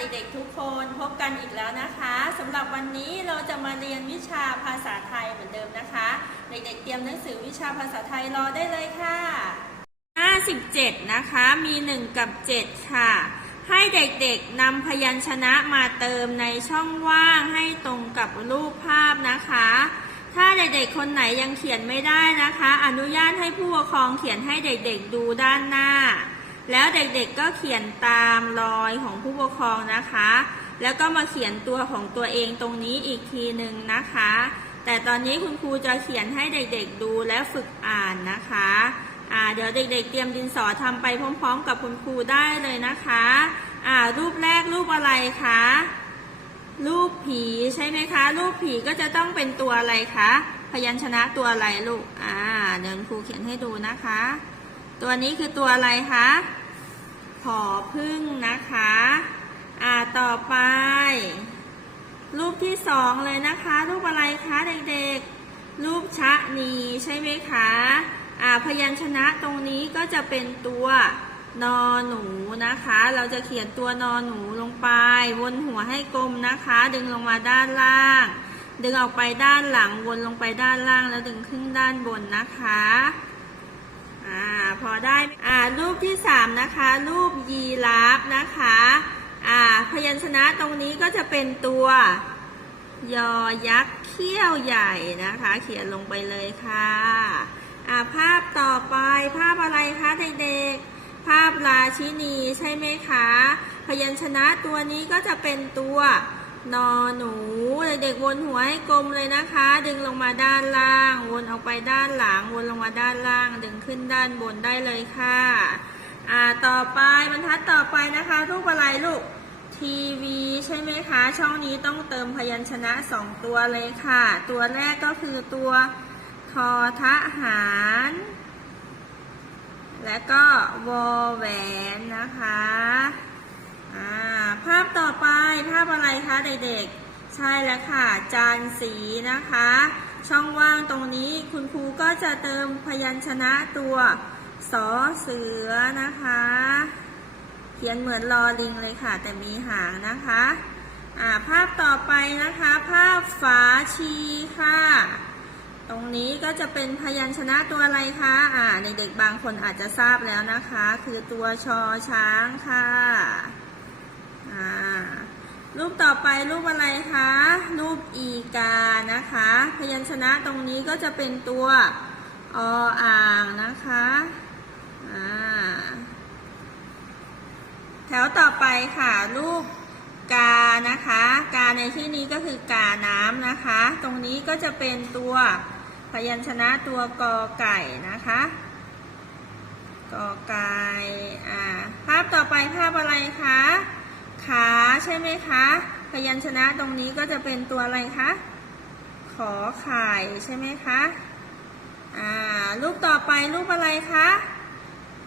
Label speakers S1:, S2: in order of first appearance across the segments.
S1: เด็กๆทุกคนพบกันอีกแล้วนะคะสำหรับวันนี้เราจะมาเรียนวิชาภาษาไทยเหมือนเดิมนะคะ เด็กๆเตรียมหนังสือวิชาภาษาไทยรอได้เลยค่ะ 57 นะคะมี 1 กับ 7 ค่ะ ให้เด็กๆนำพยัญชนะมาเติมในช่องว่างให้ตรงกับรูปภาพนะคะ ถ้าเด็กๆคนไหนยังเขียนไม่ได้นะคะ อนุญาตให้ผู้ปกครองเขียนให้เด็กๆดูด้านหน้า แล้วเด็กๆก็เขียนตามรอยของผู้ปกครองนะคะ แล้วก็มาเขียนตัวของตัวเองตรงนี้อีกทีหนึ่งนะคะ แต่ตอนนี้คุณครูจะเขียนให้เด็กๆดูและฝึกอ่านนะคะอ่าเดี๋ยวเด็กๆ เตรียมดินสอทำไปพร้อม ๆ กับคุณครูได้เลยนะคะอ่ารูปแรกรูปอะไรคะ รูปผีใช่ไหมคะ รูปผีก็จะต้องเป็นตัวอะไรคะ พยัญชนะตัวอะไรลูกอ่าเดี๋ยวครูเขียนให้ดูนะคะ ตัวนี้คือตัวอะไรคะ ผอพึ่งนะคะ อ่าต่อไป รูปที่สองเลยนะคะ รูปอะไรคะเด็กๆ รูปชะนีใช่ไหมคะอ่าพยัญชนะตรงนี้ก็จะเป็นตัวนอหนูนะคะ เราจะเขียนตัวนอหนูลงไป วนหัวให้กลมนะคะ ดึงลงมาด้านล่าง ดึงออกไปด้านหลัง วนลงไปด้านล่างแล้วดึงขึ้นด้านบนนะคะ พอได้อ่ารูปที่สามนะคะ รูปยีราฟนะคะอ่าพยัญชนะตรงนี้ก็จะเป็นตัวยอยักษ์เขี้ยวใหญ่นะคะ เขียนลงไปเลยค่ะอ่าภาพต่อไปภาพอะไรคะเด็กๆ ภาพราชินีใช่ไหมคะ พยัญชนะตัวนี้ก็จะเป็นตัว นอหนู เด็กๆวนหัวให้กลมเลยนะคะ ดึงลงมาด้านล่าง วนออกไปด้านหลัง วนลงมาด้านล่าง ดึงขึ้นด้านบนได้เลยค่ะ อ่าต่อไปบรรทัดต่อไปนะคะรูปอะไรลูกทีวีใช่ไหมคะ ช่องนี้ต้องเติมพยัญชนะสองตัวเลยค่ะ ตัวแรกก็คือตัวทอทหาร และก็วอแหวนนะคะ อ่า ภาพต่อไปภาพอะไร คะเด็กๆ ใช่แล้วค่ะ จานสีนะคะ ช่องว่างตรงนี้คุณครูก็จะเติมพยัญชนะตัวสอเสือนะคะ เขียนเหมือนลอลิงเลยค่ะ แต่มีหางนะคะอ่าภาพต่อไปนะคะ ภาพฝาชีค่ะ ตรงนี้ก็จะเป็นพยัญชนะตัวอะไรคะอ่าในเด็กบางคนอาจจะทราบแล้วนะคะ คือตัวชอช้างค่ะอ่า รูปต่อไปรูปอะไรคะ รูปอีกานะคะ พยัญชนะตรงนี้ก็จะเป็นตัวออ่างนะคะแถวต่อไปค่ะรูปกานะคะ กาในที่นี้ก็คือกาน้ำนะคะ ตรงนี้ก็จะเป็นตัวพยัญชนะตัวกอไก่นะคะกอไก่อ่าภาพต่อไปภาพอะไรคะ ขาใช่ไหมคะ พยัญชนะตรงนี้ก็จะเป็นตัวอะไรคะ ขอไข่ใช่ไหมคะ อ่า รูปต่อไปรูปอะไรคะ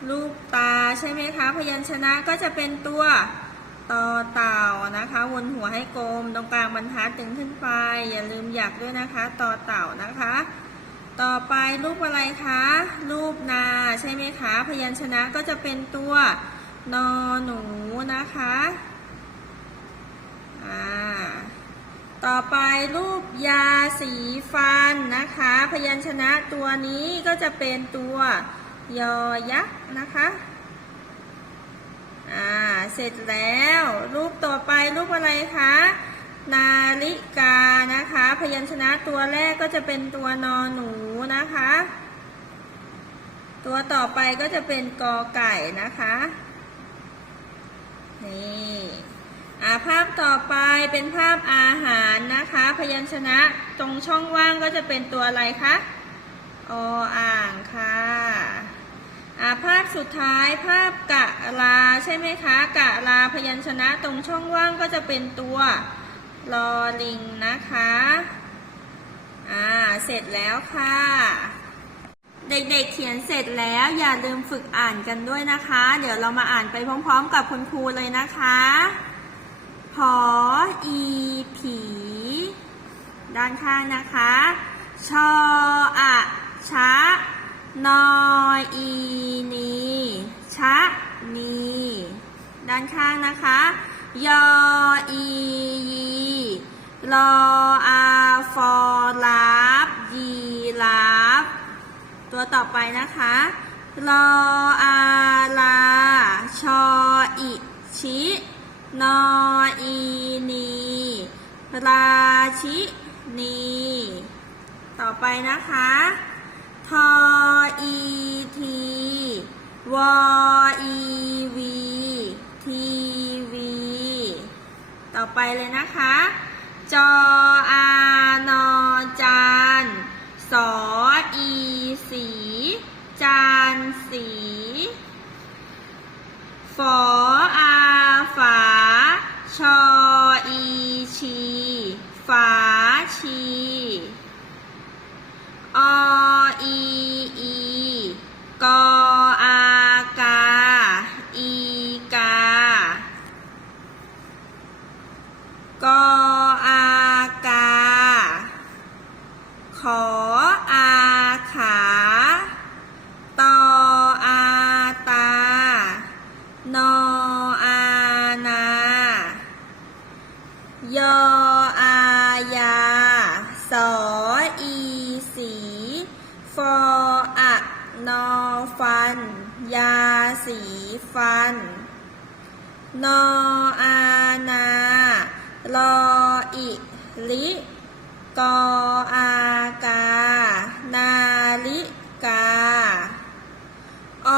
S1: รูปตาใช่ไหมคะ พยัญชนะก็จะเป็นตัวต่อเต่านะคะ วนหัวให้กลม ตรงกลางบรรทัดดึงขึ้นไป อย่าลืมหยักด้วยนะคะ ต่อเต่านะคะ ต่อไปรูปอะไรคะ รูปนาใช่ไหมคะ พยัญชนะก็จะเป็นตัวนอหนูนะคะ อ่าต่อไปรูปยาสีฟันนะคะ พยัญชนะตัวนี้ก็จะเป็นตัวยอยักษ์นะคะอ่าเสร็จแล้ว รูปต่อไปรูปอะไรคะนาฬิกานะคะ พยัญชนะตัวแรกก็จะเป็นตัวนอหนูนะคะ ตัวต่อไปก็จะเป็นกอไก่นะคะ นี่ อ่าภาพต่อไปเป็นภาพอาหารนะคะ พยัญชนะตรงช่องว่างก็จะเป็นตัวอะไรคะออ่างค่ะอาภาพสุดท้ายภาพกะลาใช่ไหมคะกะลาพยัญชนะตรงช่องว่างก็จะเป็นตัวลอลิงนะคะอ่าเสร็จแล้วค่ะ เด็กๆเขียนเสร็จแล้วอย่าลืมฝึกอ่านกันด้วยนะคะ เดี๋ยวเรามาอ่านไปพร้อมๆกับคุณครูเลยนะคะ พออีผี ด้านข้างนะคะ ชออะชะนออีนีชะนีด้านข้างนะคะ ยออียีรออาฟอรับยีรับตัวต่อไปนะคะรออาลา ชออิชิ นออีนี ราชินี ต่อไปนะคะ ทออีทีวออีวี ทีวี ต่อไปเลยนะคะ จออานอจานสออีสี จานสีฝออาฝา ชี ออีอี กออากา อีกา กออากา ขออาขา ตออาตา นออานา ยออายา สออีสี ฟออะนอฟัน ยา สีฟัน นออานา ลออิลิกออากา นาลิกา อ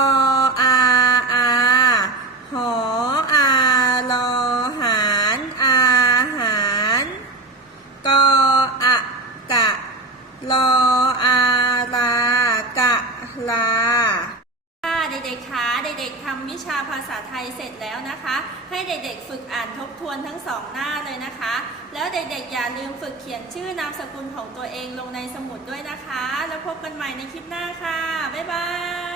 S1: อาอา หออาลอหารอาหาร กออะกะ ลออาลากะลา ค่ะเด็กๆคะเด็กๆทำวิชาภาษาไทย เสร็จแล้วนะคะ ให้เด็กๆ ฝึกอ่านทบทวนทั้งสองหน้าเลยนะคะ แล้วเด็กๆ อย่าลืมฝึกเขียนชื่อนามสกุลของตัวเองลงในสมุดด้วยนะคะ แล้วพบกันใหม่ในคลิปหน้าค่ะ บ๊ายบาย